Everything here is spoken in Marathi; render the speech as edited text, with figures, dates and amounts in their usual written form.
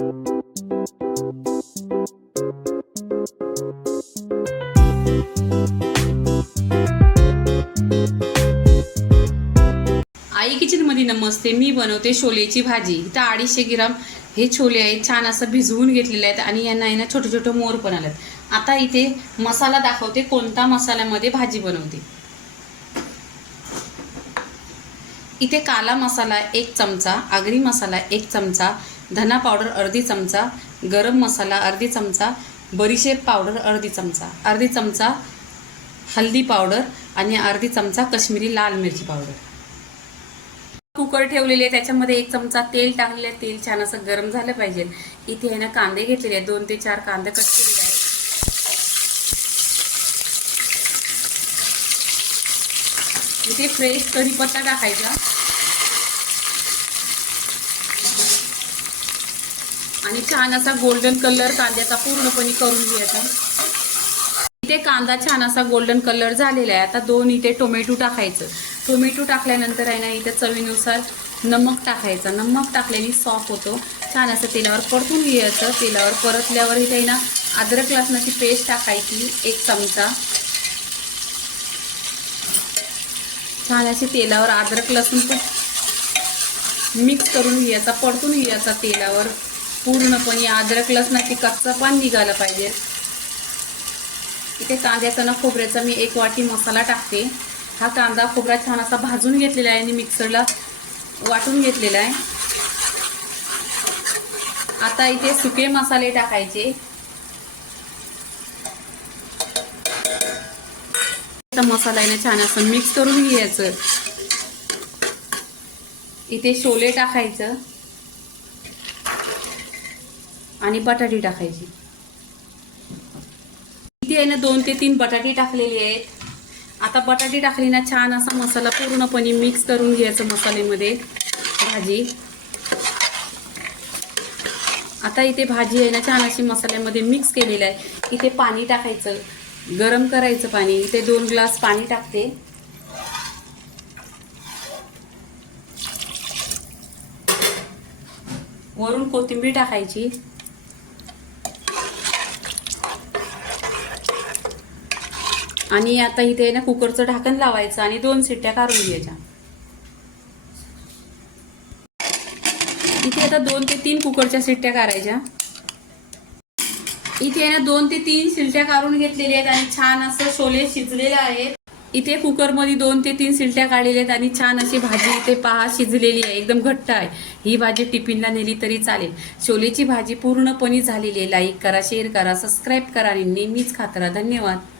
आई किचन मध्ये नमस्ते। मी बनवते छोलेची भाजी। इथं 250 ग्राम हे छोले आहेत, छान असं भिजवून घेतलेले आहेत आणि यांना आहे ना छोटे छोटे मोर पण आलेत। आता इथे मसाला दाखवते, कोणता मसाल्यामध्ये भाजी बनवते। इथे काला मसाला 1 चमचा, आगरी मसाला 1 चमचा, धना पावडर अर्धी चमचा, गरम मसाला अर्धी चमचा, बडीशेप पावडर अर्धी चमचा, अर्धी चमचा हल्दी पावडर आणि अर्धी चमचा काश्मीरी लाल मिरची पावडर। कुकर ठेवलेले आहे, त्याच्यामध्ये 1 चमचा तेल टाकलेले आहे। तेल छान असं गरम झालं पाहिजे। इथे आहे ना कांदे घेतलेले आहेत, 2 ते 4 कांदे कट केलेले आहेत। इथे फ्रेश कढीपत्ता टाकायचा आणि छान असा गोल्डन कलर कांद्याचा पूर्णपणे करून घ्यायचा। इथे कांदा छान असा गोल्डन कलर झालेला आहे। आता 2 इथे टोमॅटो टाकायचं। टोमॅटो टाकल्यानंतर आहे ना इथे चवीनुसार नमक टाकायचं। नमक टाकल्याने सॉफ्ट होतो। छान असं तेलावर परतून घ्यायचं। तेलावर परतल्यावर इथे आहे ना अद्रक लसणाची पेस्ट टाकायची 1 चमचा। छान अशी तेलावर अद्रक लसूण मिक्स करून घ्यायचा, परतून घ्यायचा तेलावर पूर्णपणे। अद्रक लसणाची कच्चा पण निघाला पाहिजे। इथे कांद्याचा ना खोबऱ्याचा मी 1 वाटी मसाला टाकते। हा कांदा खोबरा छान असा भाजून घेतलेला आहे आणि मिक्सरला वाटून घेतलेला आहे। आता इथे सुके मसाले टाकायचे। मसाला आहे ना छान असं मिक्स करून घ्यायचं। इथे छोले टाकायचं आणि बटाटे टाकायची। इथे आहे ना 2 ते 3 बटाटे टाकलेले आहेत। आता बटाटे टाकले ना छान असा मसाला पूर्णपणे मिक्स करून घ्यायचं मसाल्यामध्ये भाजी। आता इथे भाजी आहे ना छान अशी मसाल्यामध्ये मिक्स केलेलं आहे। इथे पाणी टाकायचं, गरम करायचं पाणी। इथे 2 ग्लास पाणी टाकते। वरून कोथिंबीर टाकायची आणि आता इथे ना कुकरचं ढाकण लावायचं आणि 2 शिट्ट्या काढून घ्यायच्या। इथे आता 2 ते 3 कुकरच्या शिट्ट्या काढायच्या। इथे ना 2 ते 3 शिट्ट्या काढून घेतलेल्या आहेत आणि छान असं छोले शिजलेले आहेत। इथे कुकरमध्ये 2 ते 3 शिट्ट्या काढलेल्या आहेत आणि छान अशी भाजी इथे पहा शिजलेली आहे, एकदम घट्ट आहे। ही भाजी टिफिनला नेली तरी चालेल। छोलेची भाजी पूर्णपणे झालेली आहे। लाईक करा, शेअर करा, सबस्क्राईब करा आणि नेहमीच खात राहा। धन्यवाद।